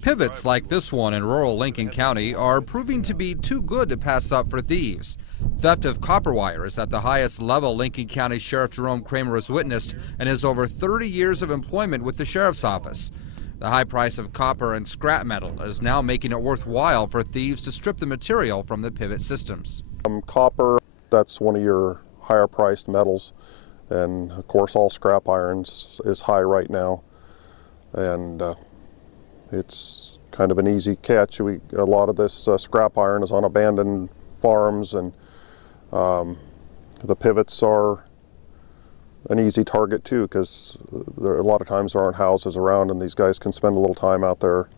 Pivots like this one in rural Lincoln County are proving to be too good to pass up for thieves. Theft of copper wire is at the highest level Lincoln County Sheriff Jerome Kramer has witnessed in his over 30 years of employment with the Sheriff's Office. The high price of copper and scrap metal is now making it worthwhile for thieves to strip the material from the pivot systems. Copper, that's one of your higher priced metals, and of course all scrap irons is high right now, and it's kind of an easy catch. A lot of this scrap iron is on abandoned farms, and the pivots are an easy target too, because a lot of times there aren't houses around and these guys can spend a little time out there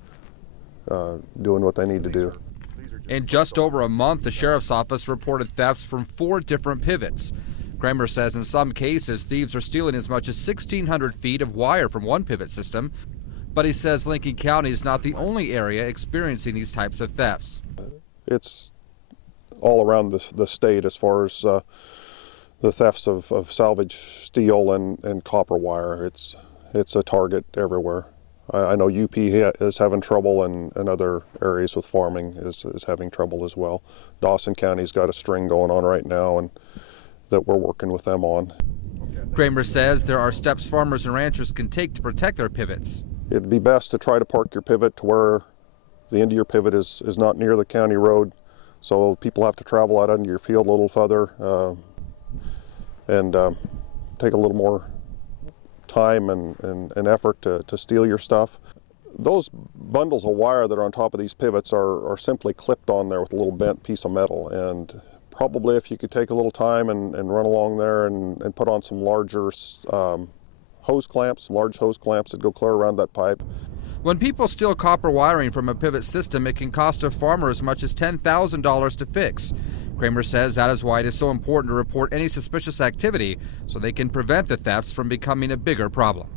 doing what they need to do. In just over a month, the Sheriff's Office reported thefts from 4 different pivots. Kramer says in some cases, thieves are stealing as much as 1,600 feet of wire from one pivot system, but he says Lincoln County is not the only area experiencing these types of thefts. It's all around the state as far as the thefts of salvage steel and copper wire. It's a target everywhere. I know UP is having trouble, and other areas with farming is having trouble as well. Dawson County's got a string going on right now, and that we're working with them on. Kramer says there are steps farmers and ranchers can take to protect their pivots. It'd be best to try to park your pivot to where the end of your pivot is not near the county road, so people have to travel out into your field a little further and take a little more time and effort to steal your stuff. Those bundles of wire that are on top of these pivots are simply clipped on there with a little bent piece of metal, and probably if you could take a little time and run along there and put on some larger hose clamps, large hose clamps that go clear around that pipe. When people steal copper wiring from a pivot system, it can cost a farmer as much as $10,000 to fix. Kramer says that is why it is so important to report any suspicious activity so they can prevent the thefts from becoming a bigger problem.